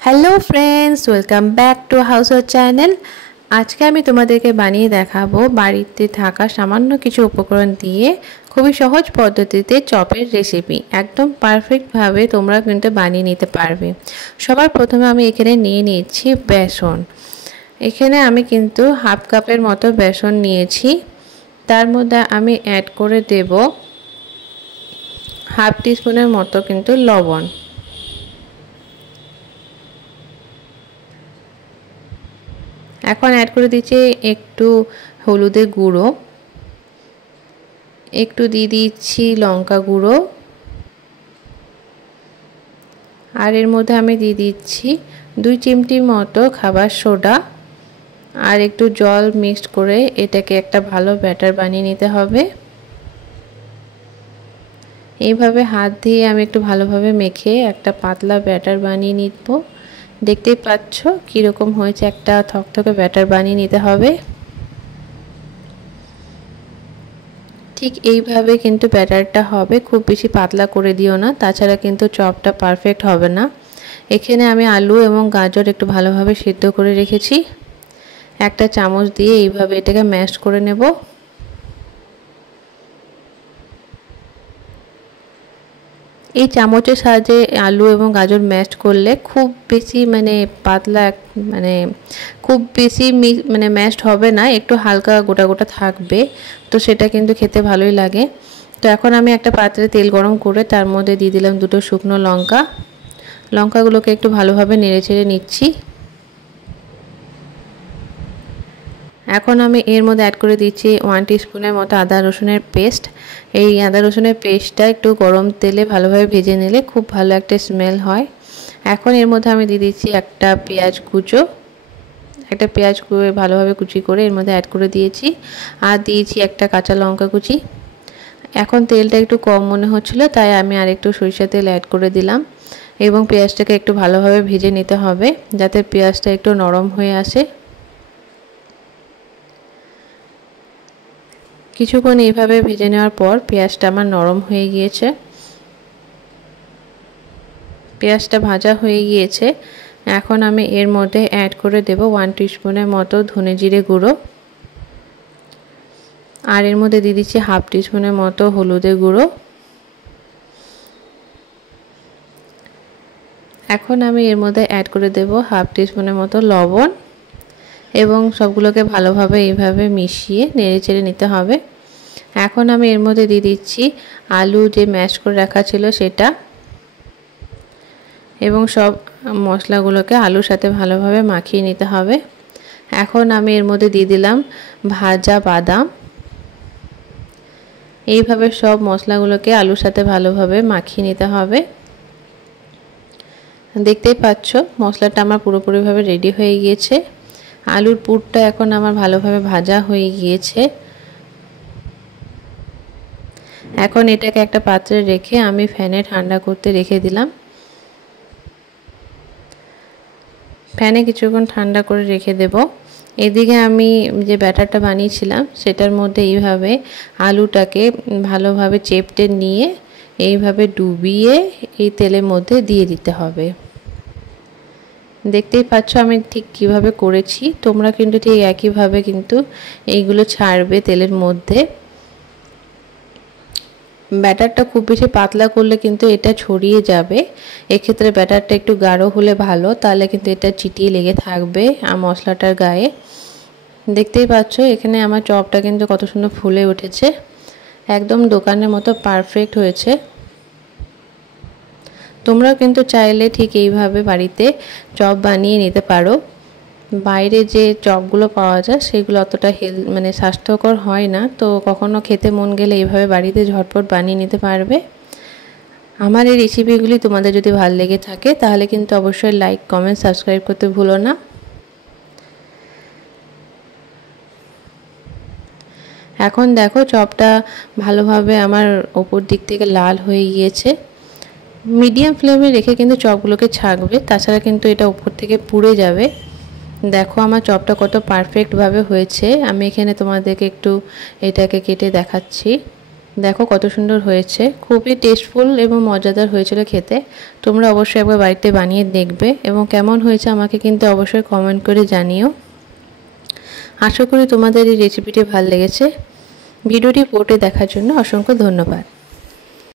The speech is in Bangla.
Hello friends, welcome back to house of channel. আজকে আমি তোমাদেরকে বানিয়ে দেখাবো বাড়িতে থাকা সামান্য কিছু উপকরণ দিয়ে খুবই সহজ পদ্ধতিতে চপের রেসিপি। একদম পারফেক্টভাবে তোমরা কিন্তু বানিয়ে নিতে পারবে। সবার প্রথমে আমি এখানে নিয়ে নিচ্ছি বেসন। এখানে আমি কিন্তু হাফ কাপের মতো বেসন নিয়েছি। তার মধ্যে আমি অ্যাড করে দেব হাফ টিস্পুনের মতো কিন্তু লবণ। এখন অ্যাড করে দিচ্ছি একটু হলুদের গুঁড়ো, একটু দিয়ে দিচ্ছি লঙ্কা গুঁড়ো, আর এর মধ্যে আমি দিয়ে দিচ্ছি 2 চিমটি মতো খাবার সোডা, আর একটু জল মিক্সড করে এটাকে একটা ভালো ব্যাটার বানিয়ে নিতে হবে। এইভাবে হাত দিয়ে আমি একটু ভালোভাবে মেখে একটা পাতলা ব্যাটার বানিয়ে নিব। দেখতেই পাচ্ছ কীরকম হয়েছে, একটা থকথকে ব্যাটার বানিয়ে নিতে হবে। ঠিক এইভাবে কিন্তু ব্যাটারটা হবে, খুব বেশি পাতলা করে দিও না, তাছাড়া কিন্তু চপটা পারফেক্ট হবে না। এখানে আমি আলু এবং গাজর একটু ভালোভাবে সিদ্ধ করে রেখেছি। একটা চামচ দিয়ে এইভাবে এটাকে ম্যাশ করে নেব। এই চামচের সাহায্যে আলু এবং গাজর ম্যাশ করলে খুব বেশি পাতলা খুব বেশি ম্যাশড হবে না, একটু হালকা গোটা গোটা থাকবে, তো সেটা কিন্তু খেতে ভালোই লাগে। তো এখন আমি একটা পাত্রে তেল গরম করে তার মধ্যে দিয়ে দিলাম 2টো শুকনো লঙ্কা। লঙ্কাগুলোকে একটু ভালোভাবে নেড়েচেড়ে নিচ্ছি। এখন আমি এর মধ্যে অ্যাড করে দিচ্ছি 1 টিস্পুনের মতো আদা রসুনের পেস্ট। এই আদা রসুনের পেস্টটা একটু গরম তেলে ভালোভাবে ভেজে নিলে খুব ভালো একটা স্মেল হয়। এখন এর মধ্যে আমি দিয়ে দিচ্ছি একটা পেঁয়াজ কুচো, একটা পেঁয়াজ ভালোভাবে কুচি করে এর মধ্যে অ্যাড করে দিয়েছি, আর দিয়েছি একটা কাঁচা লঙ্কা কুচি। এখন তেলটা একটু কম মনে হচ্ছিল, তাই আমি আরেকটু সরিষার তেল অ্যাড করে দিলাম এবং পেঁয়াজটাকে একটু ভালোভাবে ভেজে নিতে হবে যাতে পেঁয়াজটা একটু নরম হয়ে আসে। কিছুক্ষণ এইভাবে ভেজে নেওয়ার পর পেঁয়াজটা আমার নরম হয়ে গিয়েছে। পেঁয়াজটা ভাজা হয়ে গিয়েছে। এখন আমি এর মধ্যে অ্যাড করে দেব 1 টিস্পুনের মতো ধনে জিরে গুঁড়ো, আর এর মধ্যে দিয়ে দিচ্ছি হাফ টিস্পুনের মতো হলুদের গুঁড়ো। এখন আমি এর মধ্যে অ্যাড করে দেব হাফ টিস্পুনের মতো লবণ এবং সবগুলোকে ভালোভাবে এইভাবে মিশিয়ে নেড়েচেড়ে নিতে হবে। এখন আমি এর মধ্যে দিয়ে দিচ্ছি আলু যে ম্যাশ করে রাখা ছিল সেটা, এবং সব মশলাগুলোকে আলুর সাথে ভালোভাবে মাখিয়ে নিতে হবে। এখন আমি এর মধ্যে দিয়ে দিলাম ভাজা বাদাম। এইভাবে সব মশলাগুলোকে আলুর সাথে ভালোভাবে মাখিয়ে নিতে হবে। দেখতেই পাচ্ছ মশলাটা আমার পুরোপুরিভাবে রেডি হয়ে গিয়েছে। আলুর পুরটা এখন আমার ভালোভাবে ভাজা হয়ে গিয়েছে। এখন এটাকে একটা পাত্রে রেখে আমি ফ্যানে ঠান্ডা করতে রেখে দিলাম। ফ্যানে কিছুক্ষণ ঠান্ডা করে রেখে দেব। এদিকে আমি যে ব্যাটারটা বানিয়েছিলাম সেটার মধ্যে এইভাবে আলুটাকে ভালোভাবে চেপটে নিয়ে এইভাবে ডুবিয়ে এই তেলের মধ্যে দিয়ে দিতে হবে। দেখতেই পাচ্ছ আমি ঠিক কিভাবে করেছি, তোমরা কিন্তু ঠিক একইভাবে কিন্তু এইগুলো ছাড়বে তেলের মধ্যে। ব্যাটারটা খুব বেশি পাতলা করলে কিন্তু এটা ছড়িয়ে যাবে, এক্ষেত্রে ব্যাটারটা একটু গাঢ় হলে ভালো, তাহলে কিন্তু এটা চিটিয়ে লেগে থাকবে আর মশলাটার গায়ে। দেখতেই পাচ্ছ এখানে আমার চপটা কিন্তু কত সুন্দর ফুলে উঠেছে, একদম দোকানের মতো পারফেক্ট হয়েছে। তোমরাও কিন্তু চাইলে ঠিক এইভাবে বাড়িতে চপ বানিয়ে নিতে পারো। বাইরে যে চপগুলো পাওয়া যায় সেগুলো অতটা স্বাস্থ্যকর হয় না, তো কখনো খেতে মন গেলে এইভাবে বাড়িতে ঝটপট বানিয়ে নিতে পারবে। আমার এই রেসিপিগুলি তোমাদের যদি ভালো লেগে থাকে তাহলে কিন্তু অবশ্যই লাইক, কমেন্ট, সাবস্ক্রাইব করতে ভুলো না। এখন দেখো চপটা ভালোভাবে আমার ওপর দিক থেকে লাল হয়ে গিয়েছে। মিডিয়াম ফ্লেমে রেখে কিন্তু চপগুলোকে ছাঁকবে, তাছাড়া কিন্তু এটা উপর থেকে পুড়ে যাবে। দেখো আমার চপটা কত পারফেক্টভাবে হয়েছে। আমি এখানে তোমাদেরকে একটু এটাকে কেটে দেখাচ্ছি। দেখো কত সুন্দর হয়েছে, খুবই টেস্টফুল এবং মজাদার হয়েছিল খেতে। তোমরা অবশ্যই একবার বাড়িতে বানিয়ে দেখবে এবং কেমন হয়েছে আমাকে কিন্তু অবশ্যই কমেন্ট করে জানিও। আশা করি তোমাদের এই রেসিপিটি ভালো লেগেছে। ভিডিওটি পুরোটা দেখার জন্য অসংখ্য ধন্যবাদ।